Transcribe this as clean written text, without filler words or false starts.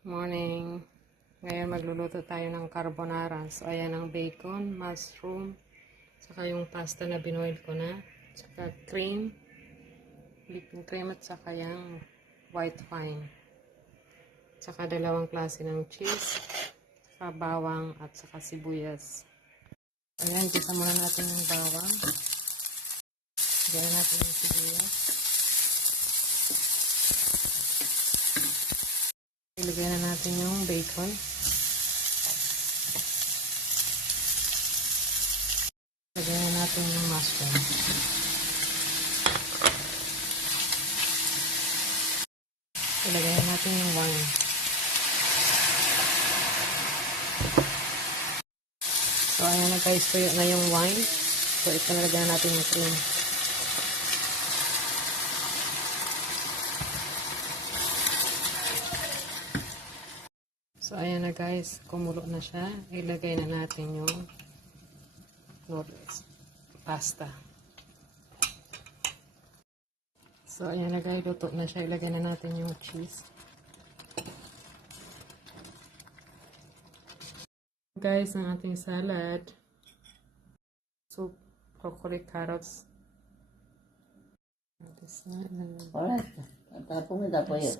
Morning. Ngayon magluluto tayo ng carbonara. So, ayan ang bacon, mushroom, saka yung pasta na binoil ko na, saka cream, whipping cream at saka yung white wine. Saka dalawang klase ng cheese, saka bawang at saka sibuyas. Ayan, kita muna natin yung bawang. Gawin natin yung sibuyas. Ilagay na natin yung bacon. Ilagay na natin yung mushroom. Ilagay na natin yung wine. So, ayan na guys, tuyo na yung wine. So, ito nalagyan na natin yung cream. So, ayan na guys, kumulo na siya. Ilagay na natin yung noodles, pasta. So, ayan na guys, luto na siya. Ilagay na natin yung cheese. Guys, ang ating salad. Soup, broccoli, carrots. Alright. Tapos mo dapat yun.